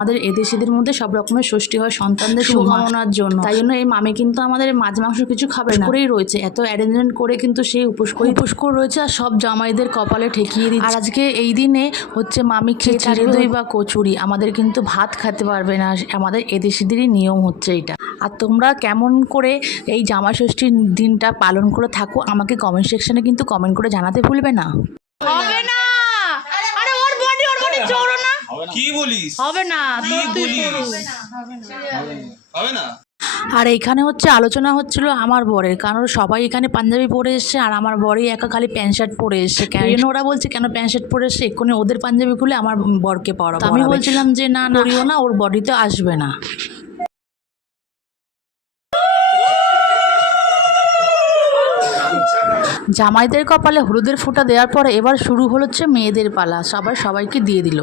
আমাদের এদেশিদের মধ্যে সব রকমের ষষ্ঠী হয় সন্তানদের শুভকামনার জন্য। তাই জন্য এই মামি কিন্তু আমাদের মাছ মাংস কিছু খাবে না করেই রয়েছে, এত অ্যারেঞ্জমেন্ট করে কিন্তু সেই উপোস করে রয়েছে আর সব জামাইদের কপালে ঠেকিয়ে দিচ্ছে। আর আজকে এই দিনে হচ্ছে মামি খেয়ে চিড়ে দই বা কচুরি, আমাদের কিন্তু ভাত খেতে পারবে না, আমাদের এদেশিদেরই নিয়ম হচ্ছে এটা। আর তোমরা কেমন করে এই জামাই ষষ্ঠীর দিনটা পালন করে থাকো আমাকে কমেন্ট সেকশনে কিন্তু কমেন্ট করে জানাতে ভুলবে না। হবে না, আরে ওর বডি চড়ো না। কি বলিস? হবে না, কি বলিস? হবে না। আর এখানে হচ্ছে আলোচনা হচ্ছিল আমার বরের, কারণ সবাই এখানে পাঞ্জাবি পরে এসছে আর আমার বরই একা খালি প্যান্ট শার্ট পরে এসছে। কেন ওরা বলছে কেন প্যান্ট শার্ট পরে এসছে, এক্ষুনি ওদের পাঞ্জাবি খুলে আমার বরকে পরাবো। আমি বলছিলাম যে না করিও না, ওর বডিতে আসবে না। জামাইদের কপালে হলুদের ফোঁটা দেওয়ার পরে এবার শুরু হচ্ছে মেয়েদের পালা, সবাইকে দিয়ে দিল।